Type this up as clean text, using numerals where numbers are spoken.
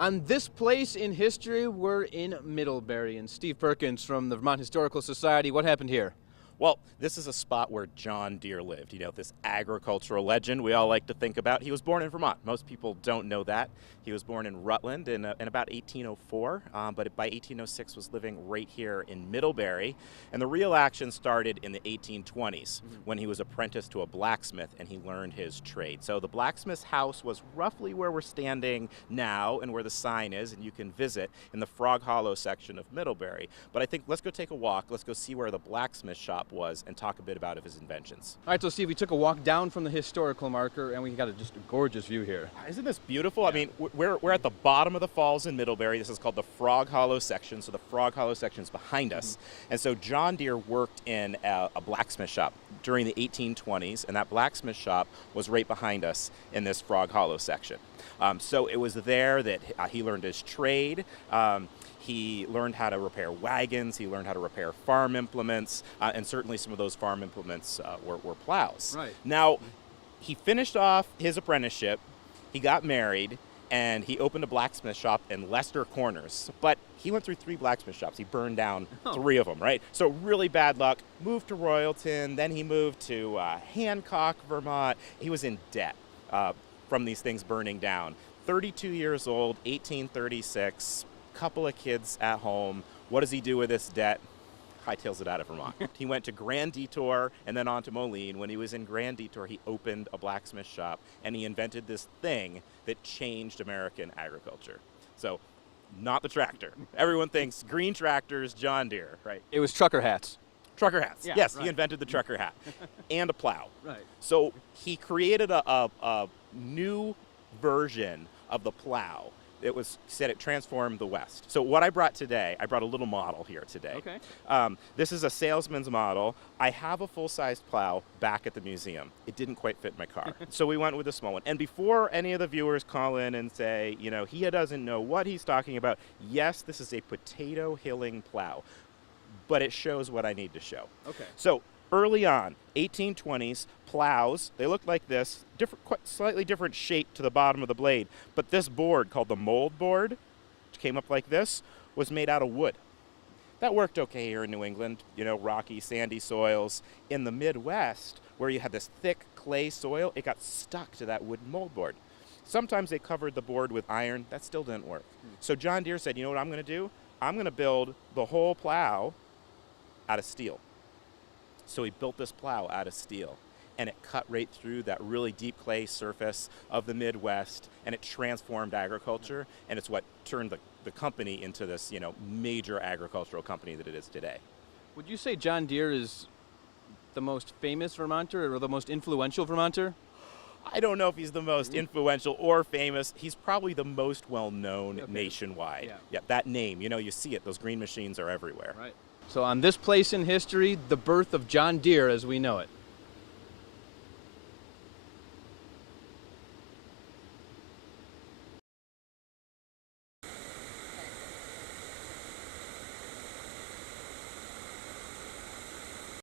On this place in history, we're in Middlebury, and Steve Perkins from the Vermont Historical Society. What happened here? Well, this is a spot where John Deere lived, this agricultural legend we all like to think about. He was born in Vermont. Most people don't know that. He was born in Rutland in about 1804, but by 1806 was living right here in Middlebury. And the real action started in the 1820s when he was apprenticed to a blacksmith and he learned his trade. So the blacksmith's house was roughly where we're standing now and where the sign is, and you can visit in the Frog Hollow section of Middlebury. But I think let's go take a walk. Let's go see where the blacksmith shop was and talk a bit about his inventions. All right, so Steve, we took a walk down from the historical marker, and we got just a gorgeous view here. Isn't this beautiful? Yeah. I mean, we're at the bottom of the falls in Middlebury. This is called the Frog Hollow section, so the Frog Hollow section is behind us. And so John Deere worked in a blacksmith shop during the 1820s, and that blacksmith shop was right behind us in this Frog Hollow section. So it was there that he learned his trade. He learned how to repair wagons, he learned how to repair farm implements, and certainly some of those farm implements were plows. Right. Now, he finished off his apprenticeship, he got married, and he opened a blacksmith shop in Leicester Corners. But he went through 3 blacksmith shops. He burned down 3 of them, right? So really bad luck. Moved to Royalton, then he moved to Hancock, Vermont. He was in debt from these things burning down. 32 years old, 1836. Couple of kids at home. What does he do with this debt? Hightails it out of Vermont. He went to Grand Detour and then on to Moline. When he was in Grand Detour, he opened a blacksmith shop and he invented this thing that changed American agriculture. So, not the tractor. Everyone thinks green tractors, John Deere, right? It was trucker hats. Trucker hats. Yeah, yes, right. He invented the trucker hat and a plow. Right. So he created a new version of the plow. It transformed the West. So what I brought today, I brought a little model here today. Okay. This is a salesman's model. I have a full-sized plow back at the museum. It didn't quite fit my car. So we went with a small one. And before any of the viewers call in and say, he doesn't know what he's talking about, yes, this is a potato hilling plow, but it shows what I need to show. Okay. So early on, 1820s, plows, they looked like this, quite slightly different shape to the bottom of the blade, but this board called the mold board, which came up like this, was made out of wood. That worked okay here in New England, rocky, sandy soils. In the Midwest, where you had this thick clay soil, it got stuck to that wooden mold board. Sometimes they covered the board with iron. That still didn't work. So John Deere said, you know what I'm going to do? I'm going to build the whole plow out of steel. So he built this plow out of steel, and it cut right through that really deep clay surface of the Midwest, and it transformed agriculture, and it's what turned the company into this, major agricultural company that it is today. Would you say John Deere is the most famous Vermonter or the most influential Vermonter? I don't know if he's the most influential or famous. He's probably the most well-known nationwide. Yeah, that name, you see it. Those green machines are everywhere. Right. So on this place in history, the birth of John Deere as we know it.